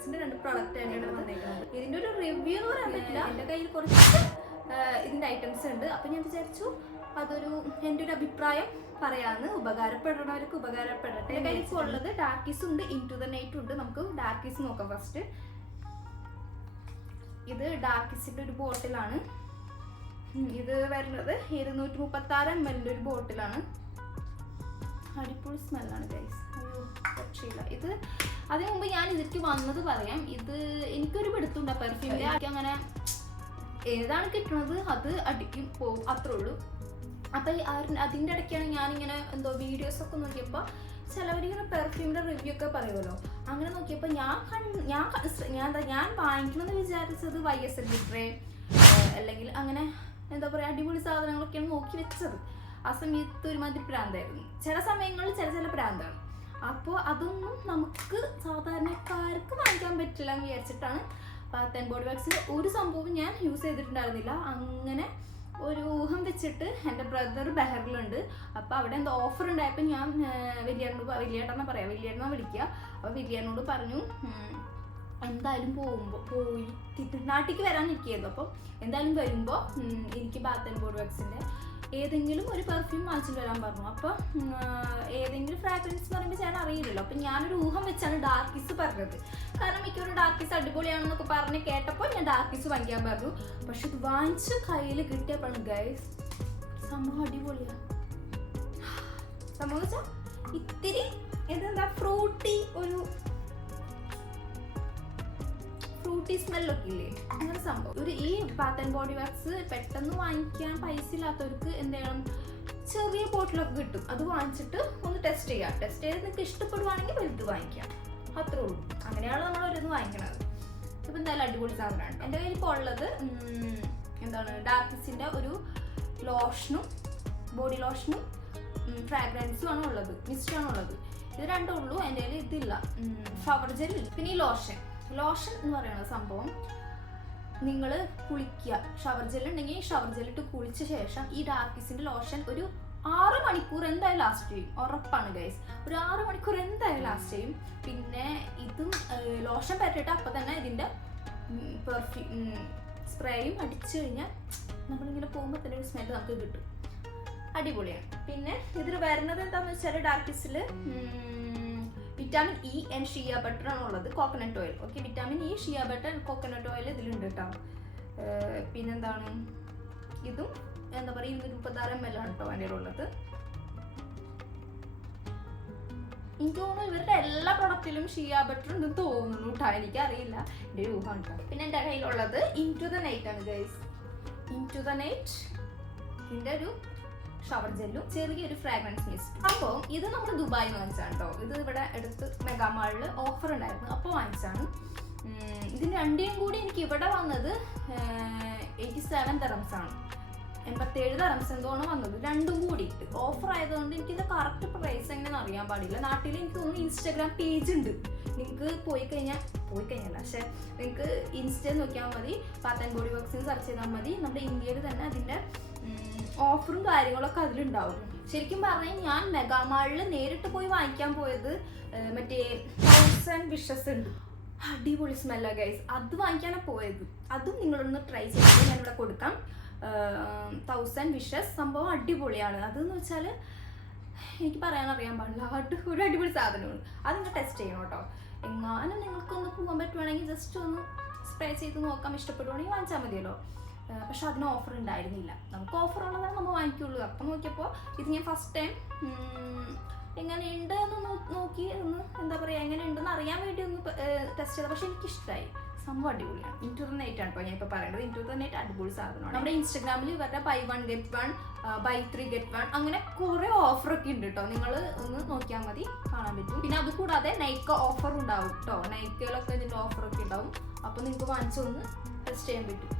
കോസ്മെറ്റിക്സിന്റെ 2 product തന്നെയാണ് വന്നേക്കുന്നത്. ഇതിന്റെ ഒരു റിവ്യൂ എന്ന് പറയാൻ പറ്റില്ല, എൻ്റെ കയ്യിൽ കുറച്ച് ഇതിന്റെ ഐറ്റംസ് ഉണ്ട്. അപ്പൊ ഞാൻ വിചാരിച്ചു അതൊരു എൻ്റെ ഒരു അഭിപ്രായം പറയാന്ന്, ഉപകാരപ്പെടുന്നവർക്ക് ഉപകാരപ്പെടട്ടെ. എൻ്റെ കയ്യിൽ ഇപ്പോൾ ഉള്ളത് ഡാർക്കീസ് ഉണ്ട്, ഇൻടു ദ നൈറ്റ് ഉണ്ട്. നമുക്ക് ഡാർക്കീസ് നോക്കാം ഫസ്റ്റ്. ഇത് ഡാർക്കീസിന്റെ ഒരു ബോട്ടിലാണ്. ഇത് വരുന്നത് 236 ml ഒരു ബോട്ടിലാണ്. അടിപൊളി സ്മെല്ലാണ് ഗൈസ്, അയ്യോ രക്ഷയില്ല. ഇത് അതിനു മുമ്പ് ഞാൻ ഇതിലേക്ക് വന്നത് പറയാം. ഇത് എനിക്കൊരു പിടുത്തുണ്ട് പെർഫ്യൂമിൽ. അങ്ങനെ ഏതാണ് കിട്ടുന്നത് അത് അടിക്കും പോവും, അത്രേ ഉള്ളൂ. അപ്പം അതിൻ്റെ ഇടയ്ക്കാണ് ഞാനിങ്ങനെ എന്തോ വീഡിയോസൊക്കെ നോക്കിയപ്പോൾ ചിലവരിങ്ങനെ പെർഫ്യൂമിൻ്റെ റിവ്യൂ ഒക്കെ പറയുമല്ലോ. അങ്ങനെ നോക്കിയപ്പോൾ ഞാൻ വാങ്ങിക്കണമെന്ന് വിചാരിച്ചത് YSL ലിട്രേ അല്ലെങ്കിൽ അങ്ങനെ എന്താ പറയുക അടിപൊളി സാധനങ്ങളൊക്കെയാണ് നോക്കി വെച്ചത്. ആ സമയത്ത് ഒരുമാതിരി പ്രാന്തായിരുന്നു. ചില സമയങ്ങളിൽ ചില പ്രാന്താണ്. അപ്പോൾ അതൊന്നും നമുക്ക് സാധാരണക്കാർക്ക് വാങ്ങിക്കാൻ പറ്റില്ല എന്ന് വിചാരിച്ചിട്ടാണ് ബാത്ത് ആൻഡ് ബോഡി വർക്സിൻ്റെ ഒരു സംഭവം ഞാൻ യൂസ് ചെയ്തിട്ടുണ്ടായിരുന്നില്ല. അങ്ങനെ ഒരു ഊഹം വെച്ചിട്ട് എൻ്റെ ബ്രദർ ബഹറിലുണ്ട്. അപ്പോൾ അവിടെ എന്തോ ഓഫർ ഉണ്ടായപ്പോൾ ഞാൻ വലിയേട്ടനെ വിളിക്കുക. അപ്പോൾ വലിയേട്ടനോട് പറഞ്ഞു എന്തായാലും പോയി നാട്ടിലേക്ക് വരാൻ നിൽക്കുകയായിരുന്നു. അപ്പോൾ എന്തായാലും വരുമ്പോൾ എനിക്ക് ബാത്ത് ആൻഡ് ബോഡി വർക്സിൻ്റെ ഏതെങ്കിലും ഒരു പെർഫ്യൂം വാങ്ങിച്ചിട്ട് വരാൻ പറഞ്ഞു. അപ്പോൾ ഏതെങ്കിലും ഫ്രാഗ്രൻസ് എന്ന് പറയുമ്പോൾ ഞാൻ അറിയില്ലല്ലോ. അപ്പം ഞാനൊരു ഊഹം വെച്ചാണ് ഡാർക്കീസ് പറഞ്ഞത്. കാരണം മിക്കവരും ഡാർക്കീസ് അടിപൊളിയാണെന്നൊക്കെ പറഞ്ഞ് കേട്ടപ്പോൾ ഞാൻ ഡാർക്കീസ് വാങ്ങിക്കാൻ പറഞ്ഞു. പക്ഷെ ഇത് വാങ്ങിച്ച് കയ്യിൽ കിട്ടിയപ്പോഴാണ് ഗൈസ് സംഭവം അടിപൊളിയാണ്. സംഭവം വെച്ചാൽ ഇത്തിരി എന്താ ഫ്രൂട്ടി സ്മെല്ലൊക്കെ ഇല്ലേ, അങ്ങനെ സംഭവം. ഈ ബാത്ത് ആൻഡ് ബോഡി വർക്സ് പെട്ടെന്ന് വാങ്ങിക്കാൻ പൈസ ഇല്ലാത്തവർക്ക് എന്തെങ്കിലും ചെറിയ ബോട്ടിലൊക്കെ കിട്ടും. അത് വാങ്ങിച്ചിട്ട് ഒന്ന് ടെസ്റ്റ് ചെയ്യാം. ടെസ്റ്റ് ചെയ്ത് നിങ്ങൾക്ക് ഇഷ്ടപ്പെടുവാണെങ്കിൽ വലുത് വാങ്ങിക്കാം, അത്രേ ഉള്ളൂ. അങ്ങനെയാണ് നമ്മൾ ഓരോന്ന് വാങ്ങിക്കണത്. ഇപ്പം എന്തായാലും അടിപൊളി സാധനമാണ്. എൻ്റെ കയ്യിൽ ഇപ്പോൾ ഉള്ളത് എന്താണ് ഡാർക്കീസിൻ്റെ ഒരു ലോഷനും ബോഡി ലോഷനും ഫ്രാഗ്രൻസും ആണ് ഉള്ളത്, മിസ്റ്റാണ് ഉള്ളത്. ഇത് രണ്ടും ഉള്ളൂ. എൻ്റെ കയ്യിൽ ഇതില്ല, ഷവർ ജെൽ. പിന്നെ ഈ ലോഷൻ എന്ന് പറയുന്ന സംഭവം നിങ്ങൾ കുളിക്കുക, ഷവർ ജെൽ ഉണ്ടെങ്കിൽ ഷവർ ജെല്ലിട്ട് കുളിച്ച ശേഷം ഈ ഡാർക്കീസിന്റെ ലോഷൻ ഒരു 6 മണിക്കൂർ എന്തായാലും ലാസ്റ്റ് ചെയ്യും, ഉറപ്പാണ് ഗൈസ്. ഒരു 6 മണിക്കൂർ എന്തായാലും ലാസ്റ്റ് ചെയ്യും. പിന്നെ ഇതും ലോഷൻ പറ്റിയിട്ട് അപ്പം തന്നെ ഇതിന്റെ സ്പ്രേയും അടിച്ചു കഴിഞ്ഞാൽ നമ്മളിങ്ങനെ പോകുമ്പോൾ തന്നെ ഒരു സ്മെല്ല് നമുക്ക് കിട്ടും, അടിപൊളിയാണ്. പിന്നെ ഇതിൽ വരുന്നത് എന്താണെന്ന് വെച്ചാൽ ഡാർക്കീസിൽ vitamin E and shea butter ആണ് ഉള്ളത്, coconut oil. Okay, vitamin E, shea butter, coconut oil ഇതിലുണ്ട് കേട്ടോ. പിന്നെന്താണ് ഇതും എന്താ പറയുക 236 ml ആണ് കേട്ടോ അതിൻ്റെ ഉള്ളത്. എനിക്ക് തോന്നുന്നു ഇവരുടെ എല്ലാ പ്രൊഡക്റ്റിലും ഷിയ ബട്ടർ ഉണ്ടെന്ന് തോന്നുന്നു കേട്ടോ, എനിക്കറിയില്ല, എൻ്റെ ഒരു ഊഹമാണ് കേട്ടോ. പിന്നെ എൻ്റെ കയ്യിലുള്ളത് ഇൻടു ദ നൈറ്റ് ആണ് ഗൈസ്. ഇൻടു ദ നൈറ്റ് ഇതിൻ്റെ ഒരു ഷവർ ജെല്ലും ചെറിയൊരു ഫ്രാഗ്രൻസ് മിസ്റ്റ്. അപ്പോൾ ഇത് നമ്മൾ ദുബായിൽ വാങ്ങിച്ചാണ് കേട്ടോ. ഇത് ഇവിടെ അടുത്ത് മെഗാമാളിൽ ഓഫർ ഉണ്ടായിരുന്നു, അപ്പോൾ വാങ്ങിച്ചാണ്. ഇതിന് രണ്ടിനും കൂടി എനിക്ക് ഇവിടെ വന്നത് 87 dirhams ആണ്, 87 dirhams എന്തോണം വന്നത് രണ്ടും കൂടിയിട്ട്. ഓഫർ ആയതുകൊണ്ട് എനിക്കിത് കറക്റ്റ് പ്രൈസ് എങ്ങനെയെന്ന് അറിയാൻ പാടില്ല. നാട്ടിൽ എനിക്ക് തോന്നുന്നു ഇൻസ്റ്റാഗ്രാം പേജ് ഉണ്ട്, നിങ്ങൾക്ക് പോയി കഴിഞ്ഞാൽ പക്ഷേ നിങ്ങൾക്ക് ഇൻസ്റ്റയിൽ നോക്കിയാൽ മതി, ബാത്ത് ആൻഡ് ബോഡി വർക്സിന് സെർച്ച് ചെയ്താൽ മതി. നമ്മുടെ ഇന്ത്യയിൽ തന്നെ അതിൻ്റെ ഓഫറും കാര്യങ്ങളൊക്കെ അതിലുണ്ടാവും. ശരിക്കും പറഞ്ഞാൽ ഞാൻ മെഗാമാളിൽ നേരിട്ട് പോയി വാങ്ങിക്കാൻ പോയത് മറ്റേ 1000 wishes ഉണ്ട്, അടിപൊളി സ്മെല്ലാണ് ഗൈസ്. അത് വാങ്ങിക്കാനാണ് പോയത്. അതും നിങ്ങളൊന്ന് ട്രൈ ചെയ്ത് ഞാനിവിടെ കൊടുക്കാം. 1000 wishes സംഭവം അടിപൊളിയാണ്. അതെന്ന് വെച്ചാൽ എനിക്ക് പറയാനറിയാൻ പാടില്ല, ഒരു അടിപൊളി സാധനമാണ്. അത് നിങ്ങൾ ടെസ്റ്റ് ചെയ്യണം കേട്ടോ. എങ്ങാനും നിങ്ങൾക്കൊന്ന് പോകാൻ പറ്റുവാണെങ്കിൽ ജസ്റ്റ് ഒന്ന് സ്പ്രേ ചെയ്ത് നോക്കാം, ഇഷ്ടപ്പെടുവാണെങ്കിൽ വാങ്ങിച്ചാൽ മതിയല്ലോ. പക്ഷെ അതിന് ഓഫർ ഉണ്ടായിരുന്നില്ല. നമുക്ക് ഓഫർ ഉള്ളതാണ് നമ്മൾ വാങ്ങിക്കുള്ളൂ. അപ്പം നോക്കിയപ്പോൾ ഇത് ഞാൻ ഫസ്റ്റ് ടൈം എങ്ങനെയുണ്ട് എന്ന് നോക്കി ഒന്ന് എന്താ പറയുക എങ്ങനെയുണ്ടെന്ന് അറിയാൻ വേണ്ടി ഒന്ന് ടെസ്റ്റ് ചെയ്തത്. പക്ഷെ എനിക്കിഷ്ടമായി, സംഭവം അടിപൊളിയാണ്. ഇൻടു ദ നൈറ്റ് ആണ് കേട്ടോ ഞാൻ ഇപ്പോൾ പറയുന്നത്. ഇൻടു ദ നൈറ്റ് അടിപൊളി സാധനമാണ്. നമ്മുടെ ഇൻസ്റ്റാഗ്രാമിൽ ഇവരുടെ buy 1 get 1 buy 3 get 1 അങ്ങനെ കുറേ ഓഫറൊക്കെ ഉണ്ട് കേട്ടോ. നിങ്ങൾ ഒന്ന് നോക്കിയാൽ മതി, കാണാൻ പറ്റും. പിന്നെ അതുകൂടാതെ നൈക്ക ഓഫർ ഉണ്ടാവും കേട്ടോ. നൈക്കയിലൊക്കെ ഇതിൻ്റെ ഓഫറൊക്കെ ഉണ്ടാവും. അപ്പോൾ നിങ്ങൾക്ക് വാങ്ങിച്ചൊന്ന് ടെസ്റ്റ് ചെയ്യാൻ പറ്റും.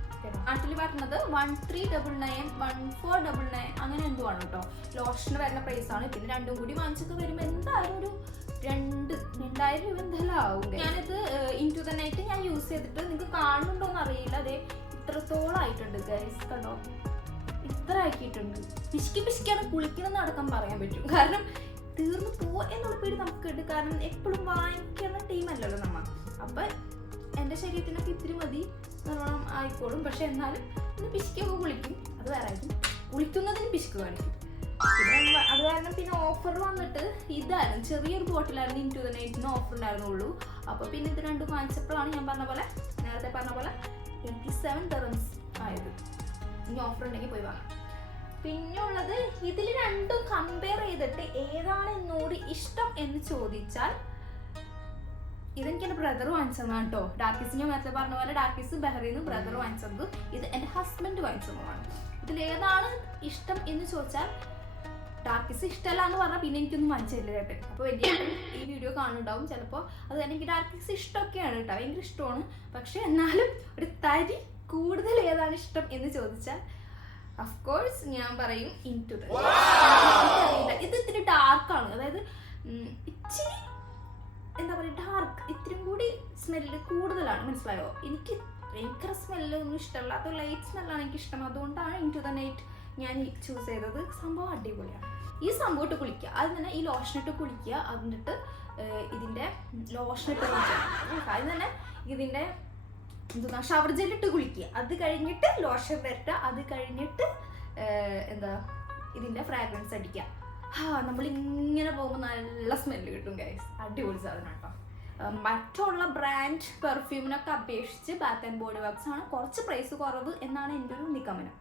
നാട്ടിൽ പറഞ്ഞത് 1399 1499 അങ്ങനെ എന്തോ ആണ് കേട്ടോ ലോഷന് വരുന്ന പ്രൈസാണ്. പിന്നെ രണ്ടും കൂടി വാങ്ങിച്ചൊക്കെ വരുമ്പോൾ എന്തായാലും ഒരു 2000 രൂപ എന്തായാലും ആവും. ഞാനിത് ഇൻടു ദ നൈറ്റ് ഞാൻ യൂസ് ചെയ്തിട്ട് നിങ്ങൾക്ക് കാണുന്നുണ്ടോ എന്ന് അറിയില്ല, അതെ ഇത്രത്തോളം ആയിട്ടുണ്ട് ഗൈസ്, കണ്ടോ ഇത്ര ആക്കിയിട്ടുണ്ട്. പിശിക്കാണ് കുളിക്കണമെന്ന് അടക്കം പറയാൻ പറ്റും. കാരണം തീർന്നു പോവാ എന്നുള്ള പേര് നമുക്ക് ഉണ്ട്. കാരണം എപ്പോഴും വാങ്ങിക്കുന്ന ടീമല്ലല്ലോ നമ്മൾ. അപ്പം എൻ്റെ ശരീരത്തിനൊക്കെ ഇത്തിരി മതി നല്ലോണം ആയിക്കോളും. പക്ഷെ എന്നാലും ഒന്ന് പിശുക്കൊക്കെ കുളിക്കും, അത് വേറെ ആയിരിക്കും. കുളിക്കുന്നതിന് പിശുക്ക് കാണിക്കും. പിന്നെ അത് കാരണം പിന്നെ ഓഫർ വന്നിട്ട് ഇതായിരുന്നു, ചെറിയൊരു ബോട്ടിലായിരുന്നു ഇൻടു ദ നൈറ്റിന് ഓഫർ ഉണ്ടായിരുന്നുള്ളൂ. അപ്പോൾ പിന്നെ ഇത് രണ്ടും വാങ്ങിച്ചപ്പോഴാണ് ഞാൻ നേരത്തെ പറഞ്ഞ പോലെ 87 dirhams ആയത്. ഇനി ഓഫർ ഉണ്ടെങ്കിൽ പോയി വാങ്ങാം. പിന്നെ ഉള്ളത് ഇതിൽ രണ്ടും കമ്പയർ ചെയ്തിട്ട് ഏതാണ് എന്നോട് ഇഷ്ടം എന്ന് ചോദിച്ചാൽ ഇതെനിക്ക് എൻ്റെ ബ്രദർ വാങ്ങിച്ചതാണ് കേട്ടോ. ഡാർക്കിസ് ഞാൻ നേരത്തെ പറഞ്ഞ പോലെ ഡാർക്കിസ് ബഹ്റൈനിൽ ബ്രദർ വാങ്ങിച്ചത്, ഇത് എൻ്റെ ഹസ്ബൻഡ് വാങ്ങിച്ചതുമാണ്. ഇതിലേതാണ് ഇഷ്ടം എന്ന് ചോദിച്ചാൽ ഡാർക്കിസ് ഇഷ്ടമല്ല എന്ന് പറഞ്ഞാൽ പിന്നെ എനിക്കൊന്നും വാങ്ങിച്ചില്ല ചേട്ടൻ. അപ്പോൾ വലിയ ഈ വീഡിയോ കാണുന്നുണ്ടാവും ചിലപ്പോൾ. അത് തന്നെ എനിക്ക് ഡാർക്കിസ് ഇഷ്ടമൊക്കെയാണ് കേട്ടോ, ഭയങ്കര ഇഷ്ടമാണ്. പക്ഷെ എന്നാലും ഒരു തരി കൂടുതൽ ഏതാണ് ഇഷ്ടം എന്ന് ചോദിച്ചാൽ അഫ്കോഴ്സ് ഞാൻ പറയും ഇൻടു ദ നൈറ്റ്. ഇത് ഇത്തിരി ഡാർക്കാണ്, അതായത് ഇച്ചിരി എന്താ പറയുക ഡാർക്ക്, ഇത്തിരി കൂടി സ്മെല്ല് കൂടുതലാണ്, മനസ്സിലായോ? എനിക്ക് ഭയങ്കര സ്മെല്ലൊന്നും ഇഷ്ടമല്ലാത്ത ലൈറ്റ് സ്മെല്ലാണ് എനിക്ക് ഇഷ്ടം. അതുകൊണ്ടാണ് ഇൻടു ദ നൈറ്റ് ഞാൻ ചൂസ് ചെയ്തത്. സംഭവം അടിപൊളിയാണ്. ഈ സംഭവം ഇട്ട് കുളിക്കുക, അത് തന്നെ ഈ ലോഷൻ ഇട്ട് കുളിക്കുക, എന്നിട്ട് ഇതിൻ്റെ ലോഷൻ ഇട്ട് കുളിക്കുക, അത് തന്നെ ഇതിൻ്റെ എന്താ ഷവർ ജെല്ലിട്ട് കുളിക്കുക, അത് കഴിഞ്ഞിട്ട് ലോഷൻ വരട്ടുക, അത് കഴിഞ്ഞിട്ട് എന്താ ഇതിൻ്റെ ഫ്രാഗ്രൻസ് അടിക്കുക. നമ്മളിങ്ങനെ പോകുമ്പോൾ നല്ല സ്മെല്ല് കിട്ടും ഗൈസ്. അടിപൊളി സാധനം കേട്ടോ. മറ്റുള്ള ബ്രാൻഡ് പെർഫ്യൂമിനൊക്കെ അപേക്ഷിച്ച് ബാത്ത് ആൻഡ് ബോഡി വർക്ക്സ് ആണ് കുറച്ച് പ്രൈസ് കുറവ് എന്നാണ് എൻ്റെ ഒരു നിഗമനം.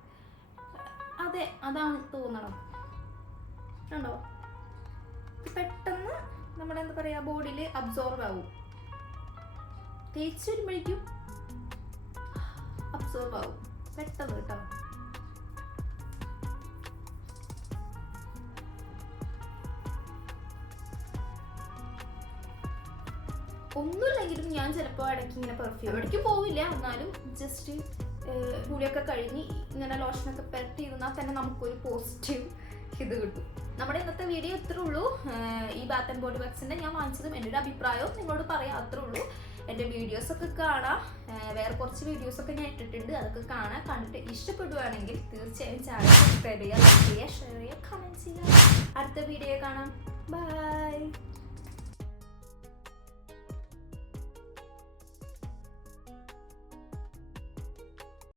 അതെ, അതാണ് തോന്നണം. കണ്ടോ, പെട്ടെന്ന് നമ്മുടെ എന്താ പറയുക ബോഡിയിൽ അബ്സോർവ് ആവും. തേച്ച് വരുമ്പോഴേക്കും അബ്സോർവ് ആവും പെട്ടെന്ന് കേട്ടോ. ഒന്നുമില്ലെങ്കിലും ഞാൻ ചിലപ്പോൾ ഇടയ്ക്ക് ഇങ്ങനെ പെർഫ്യൂം ഇടയ്ക്ക് പോവില്ല, എന്നാലും ജസ്റ്റ് കൂടിയൊക്കെ കഴിഞ്ഞ് ഇങ്ങനെ ലോഷനൊക്കെ പെരട്ടി ഇരുന്നാൽ തന്നെ നമുക്കൊരു പോസിറ്റീവ് ഇത് കിട്ടും. നമ്മുടെ ഇന്നത്തെ വീഡിയോ ഇത്രേ ഉള്ളൂ. ഈ ബാത്ത് ആൻഡ് ബോഡി വർക്സിൻ്റെ ഞാൻ വാങ്ങിച്ചതും എൻ്റെ ഒരു അഭിപ്രായവും നിങ്ങളോട് പറയാം, അത്രേ ഉള്ളൂ. എൻ്റെ വീഡിയോസൊക്കെ കാണാം, വേറെ കുറച്ച് വീഡിയോസൊക്കെ ഞാൻ ഇട്ടിട്ടുണ്ട്, അതൊക്കെ കാണാം. കണ്ടിട്ട് ഇഷ്ടപ്പെടുകയാണെങ്കിൽ തീർച്ചയായും ചാനൽ സബ്സ്ക്രൈബ് ചെയ്യുക, ലൈക്ക് ചെയ്യുക, ഷെയർ ചെയ്യുക, കമൻറ്റ് ചെയ്യുക. അടുത്ത വീഡിയോ കാണാം. ബൈ.